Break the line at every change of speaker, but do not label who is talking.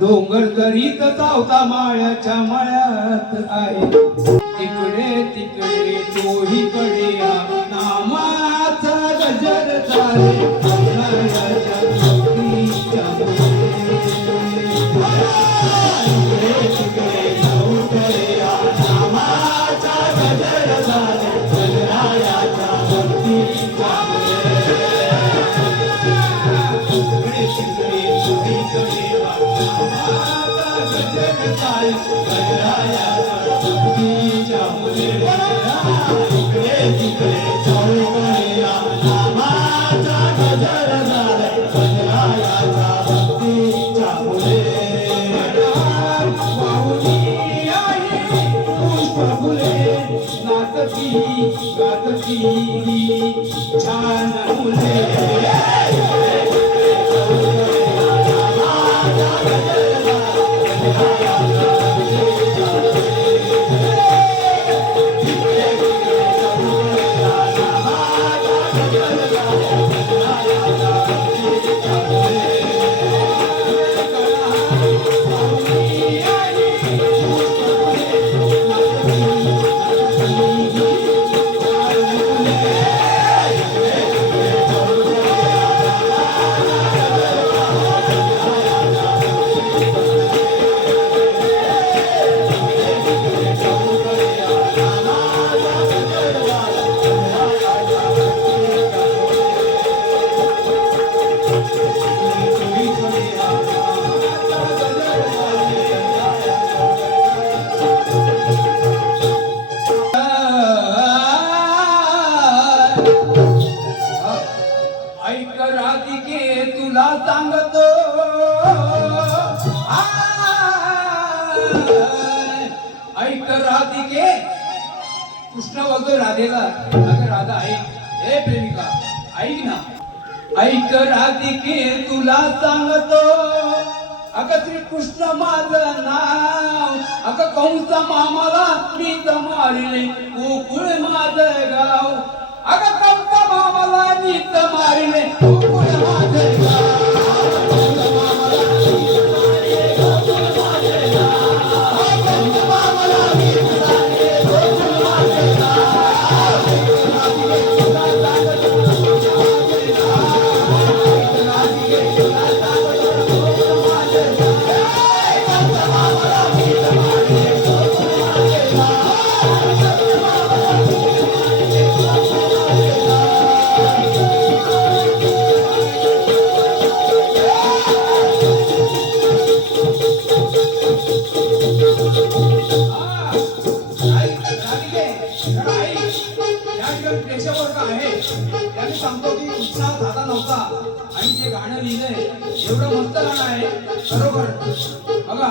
डोंगर करीत चावता माळ्याच्या माळ्यात आहे. तिकडे तिकडे तोही कडे गजर गजरायाच्या गातती छान मुले सांगतो. आय. ऐक राधिके कृष्ण बोलतोय राधेला. अगं राधा ऐक. हे प्रेमिका ऐक ना. ऐक राधिके तुला सांगतो. अगं श्री कृष्ण माझं नाव. अगं कंस मामाला मी मारिले. गोकुळ माझं गाव. अगं कंस मामाला मी मारिले. त्यांनी सांगतो की उत्साह झाला नव्हता. आणि जे गाणं लिहिलंय एवढं मस्त गाणं आहे. बरोबर. बघा.